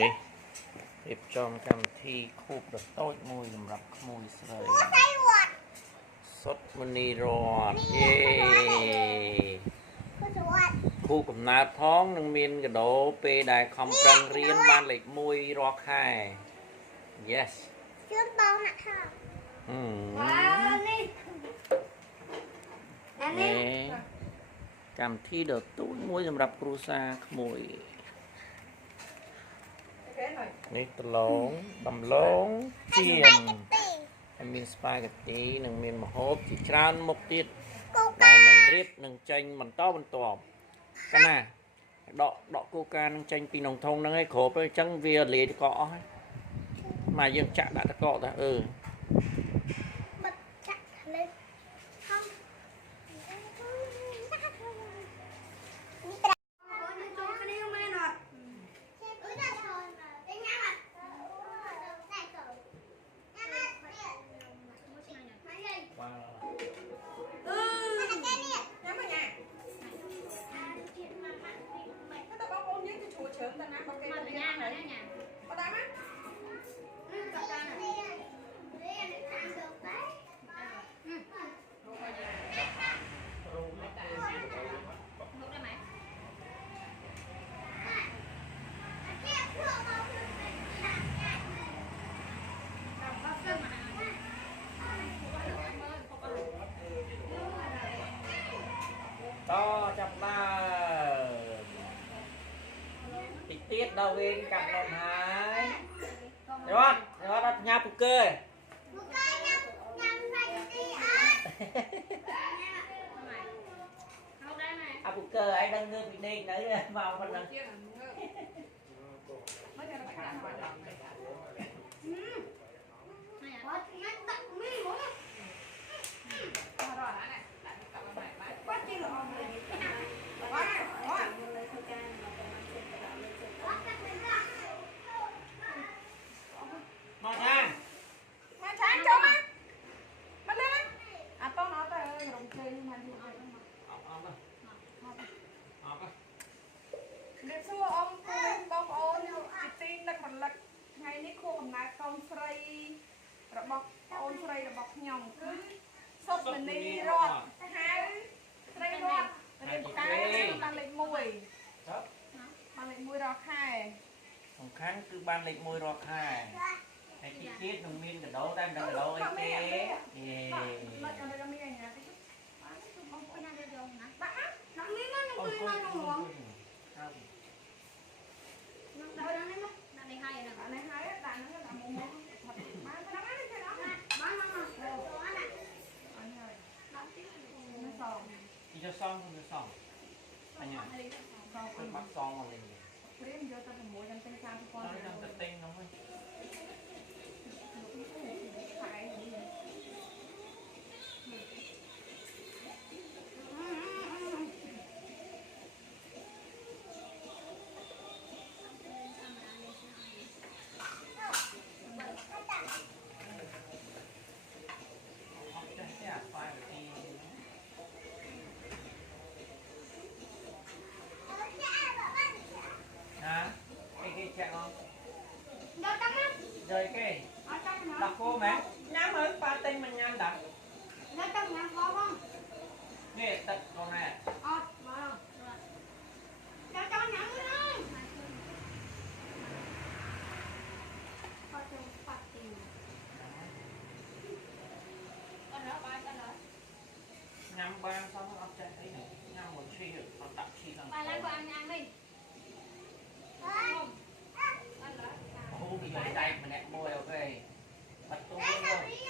នេះរៀបចំកម្មវិធីខួបដ៏តូចមួយសម្រាប់ក្មួយស្រីសុតមនីរតយេគូកំណើតផងនឹងមានកដោពេលដែលខំប្រឹងរៀនបានលេខ1រាល់ខែ Yes ជឿនបងណាស់ค่ะនេះកម្មវិធីដ៏ទូចមួយសម្រាប់គ្រួសារក្មួយនេះដលងដំឡូងចៀនហើយមានស្ប៉ាហ្គេទីនិងមានម្ហូបជាច្រើនមុខទៀតដែលនឹងរៀបនឹងចេញបន្តបន្ទាប់កណាដកគូការនឹងចេញពីក្នុងធុងហ្នឹងឯងគ្របទៅអញ្ចឹងវាលាយតកអស់ហើយមកយើងចាក់ដាក់តកតាបិទចាក់លើហងតចាប់ដើមតិចទៀតដល់វេនកាត់នំហើយយត់អត់ញ៉ាំពូកើអាពូកើឯងដឹងងើបពីដេកនៅមកប៉ុណ្ណឹងថ្ងៃនេះខួបកំណើតកូនស្រីរបស់អូនស្រីរបស់ខ្ញុំគឺសុតមនីរតហៅស្រីរតរៀនការបានលេខ1បានលេខ1រាល់ខែសំខាន់គឺបានលេខ1រាល់ខែហើយទីទៀតនឹងមានកដោតែមិនដឹងកដោអីទេយេមកអត់មានអីណាទេបានគឺបងប្អូនណាយកណាដាក់ដាក់នេះមកនឹងគឺមកក្នុងហ្នឹងដាក់នេះមកដាក់នេះហើយដាក់នេះហើយដាក់ហ្នឹងដាក់មុំមកបានដាក់នេះទេអត់បានមកអត់ហើយដាក់ទីនេះសងទីចសងគឺសងអញ្ញាសងបាត់សងមកលេងព្រៀនយកទៅ6ដល់ទិញ30,000ដល់ទៅទិញនោះហើយrồi cái đặt cô mẹ nhắm ở ba tinh mình nhanh đặt nó trong nhà con không nè tật con nè mà cho nhắm nữa nhắm ba xong nó chạy thấy này nhắm một chi được còn tập chi lần bà lấy ăn ăn đi ô bị lấy tay mà nè môi ok bắt tung luôn rồi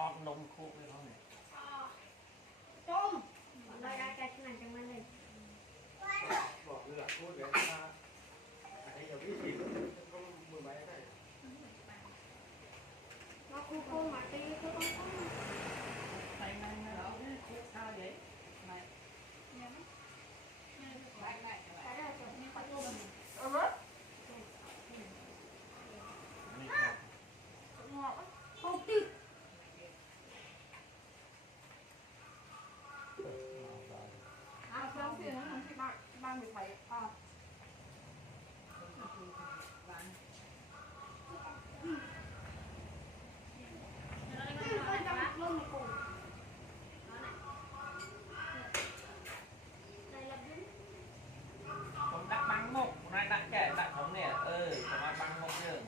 thọt nôm khô với không này tôm đây đây cái này trong bên này bỏ lửa thôi để ta hãy giờ biết gì không 17 này nó cô mà đi tôi không có này đó sao vậy này không tin xong thì nó không chỉ bạn bị thấyผมđặt băng một này đặt trẻ đặt thống nèผมเอาbăng một đường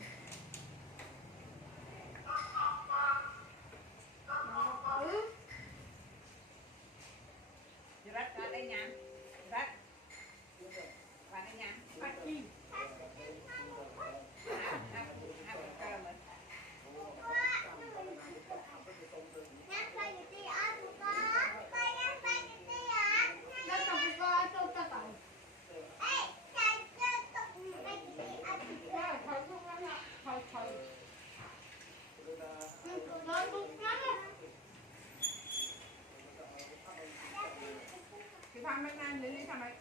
rác ra đây nha rác vào đây nha bắt chi thì pha mấy năm đến đi sao mày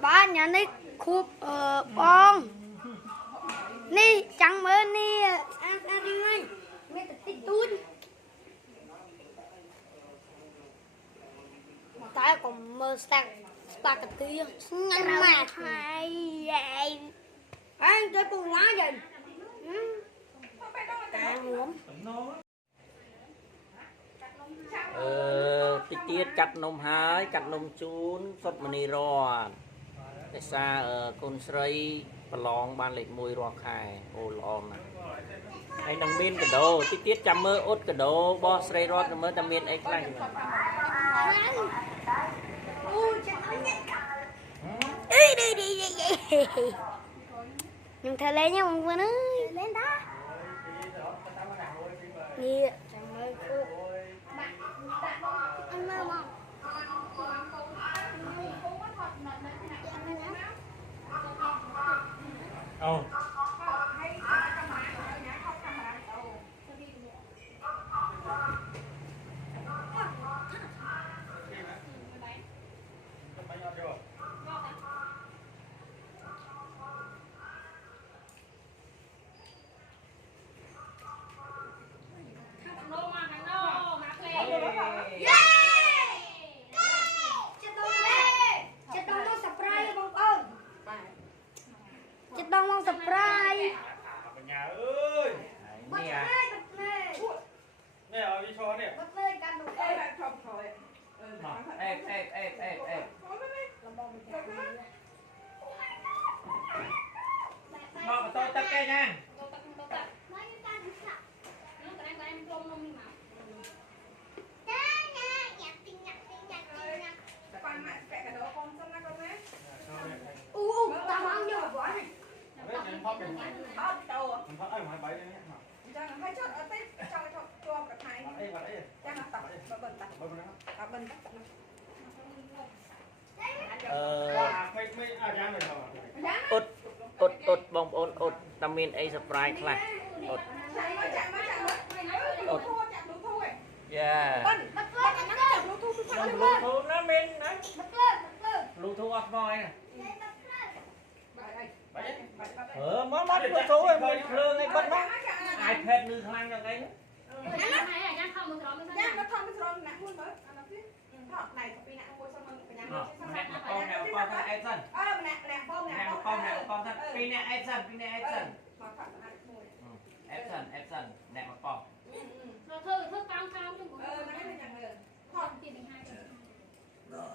ba nhà này khúc bong ni chẳng mơ ni ăn đi ngay mấy tập tích tún tại còn mơ sang spaghetti ngăn mà thay vậy anh chơi cùng lá vậy uống tiết cắt nôm hái cắt nôm chún sốt mani rọt để xa con sấy lon ban lệ mùi rọt khai ô lon này hay nâng miên cái đồ tiết chăm mơ ốt cái đồ bo sấy rọt mơ ta miên ấy lành nhưng thầy lên nha mọi người ơi lên đó đi chẳng mấy cô anh mơ không oh Đông mong surprise. nhà ơi Bật nè lên, bật lên. nè ở đi cho nè Bật lên căn đồ. lại không thôi bỏ vào tôi tất cây nha con mẹ kệ cả đó con xong ra con nhé Tao ăn vô quả này. mình phát mình đầu phát ai mà 27 đấy nhé chẳng hay chốt ở tết cho cả hai vào đây chẳng là tập bận tập bấm nó bận mấy giang rồi út út út bông út út ta miên ấy surpriseខ្លះút yeah Bluetooth nó miên đấy Bluetooth off voice nè mất Bluetooth rồi mình lương ấy bật nó iPad như khăn rồi cái Nhang nó thông cái rồi nặng luôn mới thọt này bị nặng mua xong rồi phải nặng con thằng Edson nặng bông con thằng pin Edson Edson nè mà con Thơ cao cao trong của nó cái này rồi thọt tiền 2 thọt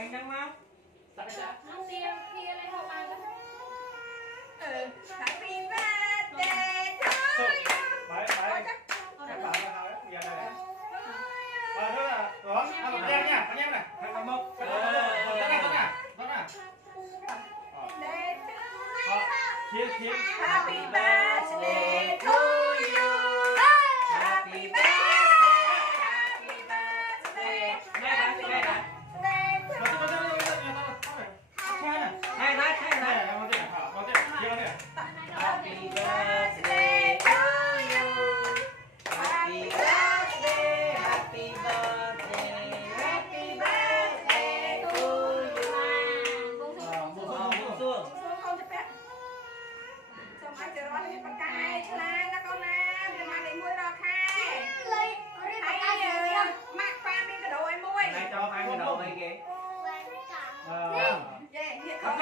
mình đang mau tại sao kia lên hộp ăn Happy birthday to you. phải các bạn là nói giờ này thế là đó ăn một đen nha anh em này ăn một tốt nè chia Happy birthday to you. Happy birthday. Happy birthday. Happy birthday to hay đấy Happy birthday to you. Happy birthday. Happy birthday. Happy birthday to you. Không cho phép. Xong ai chờ rồi thì bắt cài là con nam để mà để mua đồ khai. Hãy mặc qua bên cái đồ em mua. này cho hai cái đầu này kìa Yeah, hiện không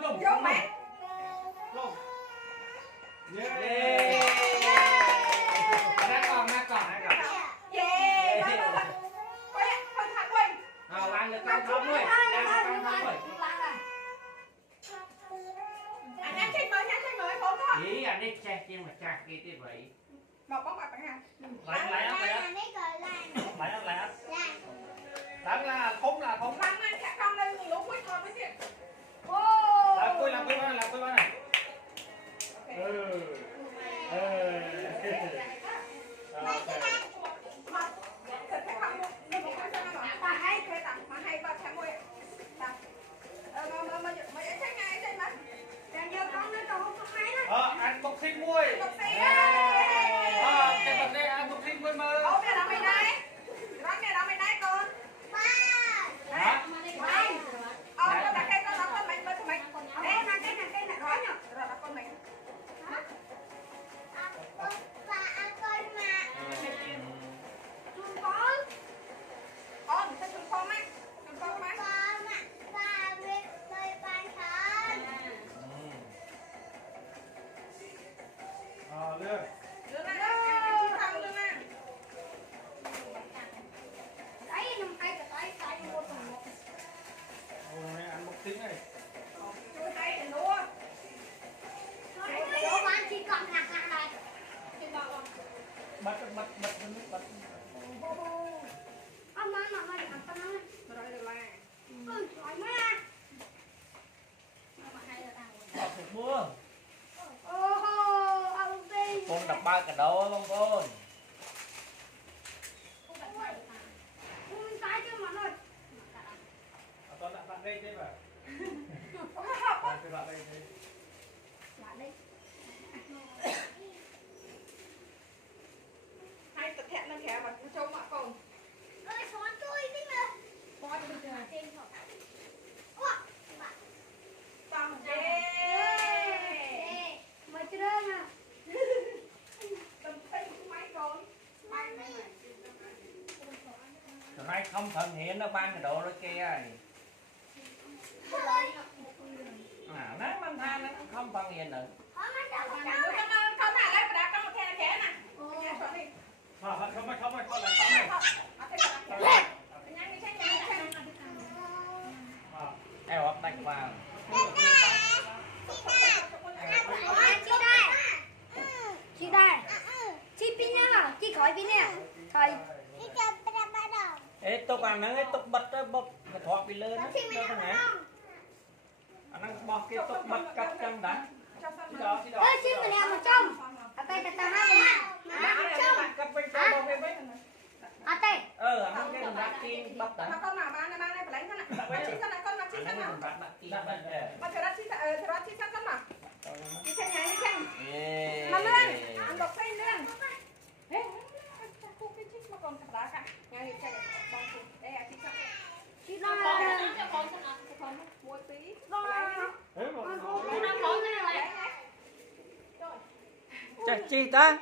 lông vô mẹ. Yeah, vâng. Quay, con thả quay. làm được con thông rồi Anh em chơi mới bốn thôi. ý anh đi che chim mà chặt kia tí vậy Một bóng bạc chẳng hạn. đáng là không Lăng anh sẽ không lên lũ quýt thôi mới thiệt. làm quên này Thật phải không mua một cái sao mà ta hay thuê tặng mà hay bật thằng mua. Mà em thấy ngay trên mà. Đang nhớ con nó còn không có máy đó. ăn bọc sinh muôi Bật xe. cái vật này ăn bọc sinh muôi mà Ủa mẹ đó mày đây. Đó mẹ đó mày đây con. hả Mày. Con đặt cây con đó con mày bật mày. Đây là cây này đó nhở. Rồi đặt con mày. Con, sao chúng con á? Chúng con má. lương Lương á, em chỉ thằng lương á. ăn bọc sinh này Chui tay để lúa. bật Rồi được là. phục mua con đập ba cả đầu không con con đặt bạn đây thế mà Ủa, học á. bạn đây thế Hay tập thẹn nó khẽ mà trông mà con. Tầm yeah. Tầm tay của máy con. hôm nay không thần hiện nó ban cái độ đó kia nó mang tha nó không thần hiện nữa Con này lấy và đặt con một thẻ khẽ nè. Nhà chuẩn đi. không lại xong này Nhanh đi chạy nhanh. eo ấp đánh vào Chị đây. Chị pin nha, chị khỏi pin nè. Thầy. ê tôi ăn nó tôi bật đó bốc cái thoại bị lên đó đâu thế này anh đang bọc cái tôi bật cắt chân đã Ơ, chị mình làm một trong. À, tay ta hát rồi. cắt bên trong bọc bên bên À, tay. anh đang cái đặt tin bắt đã Mà con nào ba này phải đánh con này. Con này con nào chi anh sẵn nào. đang đặt tin bắt Mà thử ra chi sẵn con nào. Đi chân nhảy đi chân. ê Mà lên. Ăn bọc xanh lên. Ê, cô cái chích mà còn thật đá cả. Ngay đi chân. Đây là chi sẵn. Chị đây. Mua tí. thế mà Chà, chi ta